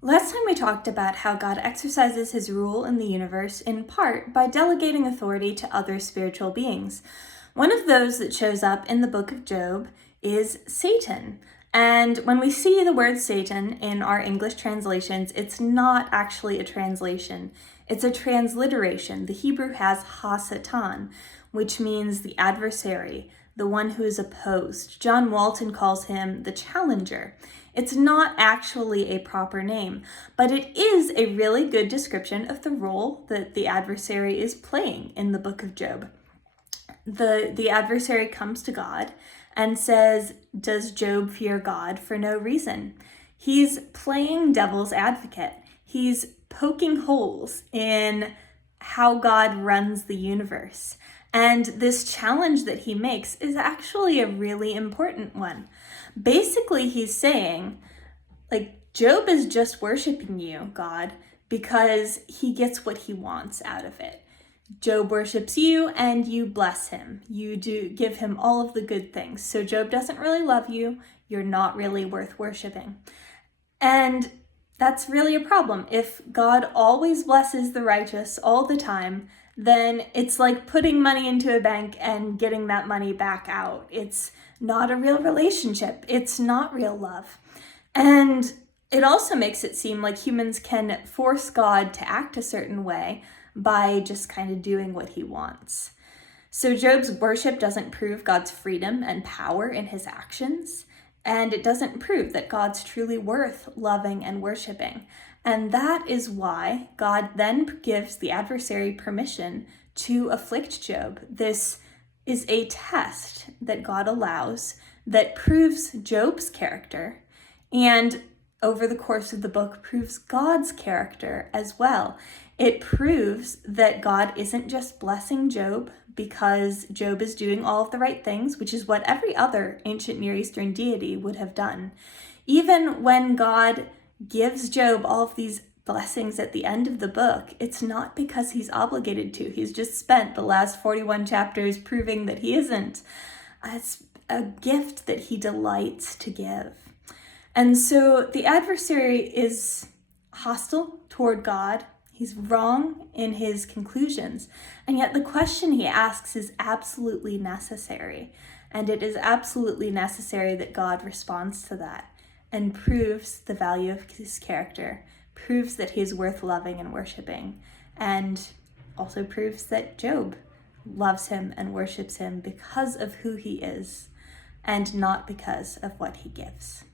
Last time we talked about how God exercises his rule in the universe in part by delegating authority to other spiritual beings. One of those that shows up in the book of Job is Satan. And when we see the word Satan in our English translations, it's not actually a translation. It's a transliteration. The Hebrew has ha-satan, which means the adversary, the one who is opposed. John Walton calls him the challenger. It's not actually a proper name, but it is a really good description of the role that the adversary is playing in the book of Job. The adversary comes to God and says, does Job fear God for no reason? He's playing devil's advocate. He's poking holes in how God runs the universe. And this challenge that he makes is actually a really important one. Basically, he's saying, Job is just worshiping you, God, because he gets what he wants out of it. Job worships you and you bless him. You do give him all of the good things. So Job doesn't really love you. You're not really worth worshiping. And that's really a problem. If God always blesses the righteous all the time, then it's like putting money into a bank and getting that money back out. It's not a real relationship. It's not real love. And it also makes it seem like humans can force God to act a certain way by just kind of doing what he wants. So Job's worship doesn't prove God's freedom and power in his actions, and it doesn't prove that God's truly worth loving and worshiping. And that is why God then gives the adversary permission to afflict Job. This is a test that God allows that proves Job's character, and over the course of the book proves God's character as well. It proves that God isn't just blessing Job because Job is doing all of the right things, which is what every other ancient Near Eastern deity would have done. Even when God gives Job all of these blessings at the end of the book, it's not because he's obligated to. He's just spent the last 41 chapters proving that he isn't. It's a gift that he delights to give. And so the adversary is hostile toward God. He's wrong in his conclusions. And yet the question he asks is absolutely necessary. And it is absolutely necessary that God responds to that and proves the value of his character, proves that he is worth loving and worshiping, and also proves that Job loves him and worships him because of who he is and not because of what he gives.